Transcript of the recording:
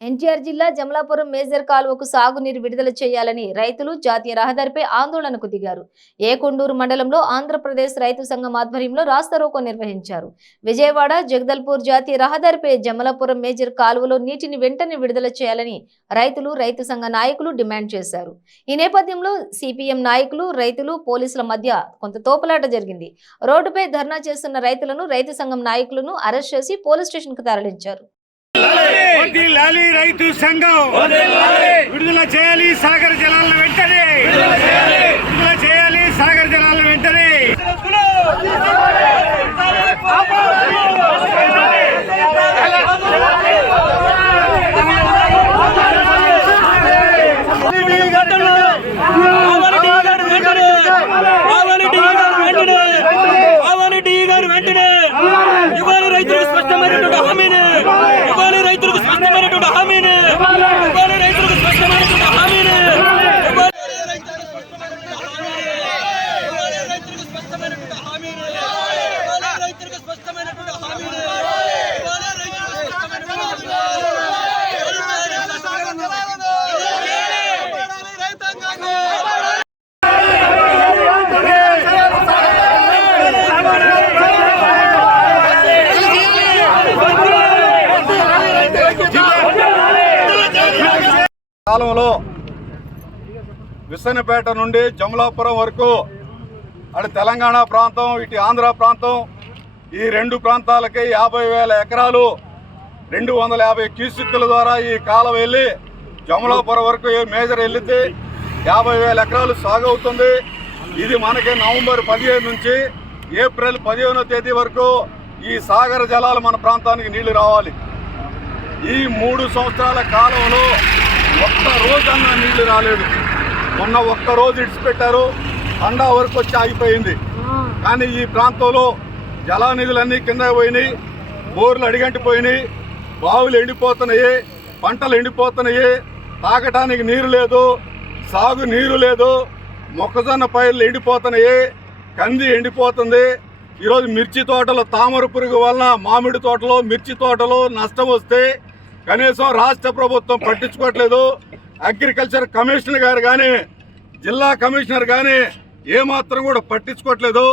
ఎన్టీఆర్ జిల్లా జమలాపురం మేజర్ కాలువకు సాగునీరు విడుదల చేయాలని రైతులు జాతీయ రహదారిపై ఆందోళనకు దిగారు. ఏకొండూరు మండలంలో ఆంధ్రప్రదేశ్ రైతు సంఘం ఆధ్వర్యంలో రాస్తారోకో నిర్వహించారు. విజయవాడ జగదల్పూర్ జాతీయ రహదారిపై జమలాపురం మేజర్ కాలువలో నీటిని వెంటనే విడుదల చేయాలని రైతులు రైతు సంఘ నాయకులు డిమాండ్ చేశారు. ఈ నేపథ్యంలో సిపిఎం నాయకులు రైతులు పోలీసుల మధ్య కొంత తోపులాట జరిగింది. రోడ్డుపై ధర్నా చేస్తున్న రైతులను రైతు సంఘం నాయకులను అరెస్ట్ చేసి పోలీస్ స్టేషన్కు తరలించారు. రైతు సంఘం విడుదల చేయాలి. సాగర జలాలను వెంటనే. కాలంలో విశ్వనపేట నుండి జమలాపురం వరకు అటు తెలంగాణ ప్రాంతం ఇటు ఆంధ్ర ప్రాంతం ఈ రెండు ప్రాంతాలకి యాభై వేల ఎకరాలు రెండు వందల యాభై క్యూసిక్కుల ద్వారా ఈ కాలం వెళ్ళి జమలాపురం వరకు మేజర్ వెళ్ళితే యాభై వేల ఎకరాలు సాగు అవుతుంది ఇది మనకి నవంబర్ పదిహేను నుంచి ఏప్రిల్ పదిహేనో తేదీ వరకు ఈ సాగర జలాలు మన ప్రాంతానికి నీళ్ళు రావాలి. ఈ మూడు సంవత్సరాల కాలంలో ఒక్క రోజన్నా నీళ్ళు రాలేదు. మొన్న ఒక్క రోజు ఇడిచిపెట్టారు. అండా వరకు వచ్చి ఆగిపోయింది. కానీ ఈ ప్రాంతంలో జలానిధులన్నీ కింద పోయినాయి. బోర్లు అడిగంటిపోయినాయి. బావులు ఎండిపోతున్నాయి. పంటలు ఎండిపోతున్నాయి. తాగటానికి నీరు లేదు. సాగు నీరు లేదు. మొక్కజొన్న పైర్లు ఎండిపోతున్నాయి. కంది ఎండిపోతుంది. ఈరోజు మిర్చి తోటలో తామర పురుగు వలన మామిడి తోటలో మిర్చి తోటలో నష్టం వస్తే కనీసం రాష్ట్ర ప్రభుత్వం పట్టించుకోవట్లేదు. అగ్రికల్చర్ కమిషనర్ గారు కానీ జిల్లా కమిషనర్ కానీ ఏమాత్రం కూడా పట్టించుకోవట్లేదు.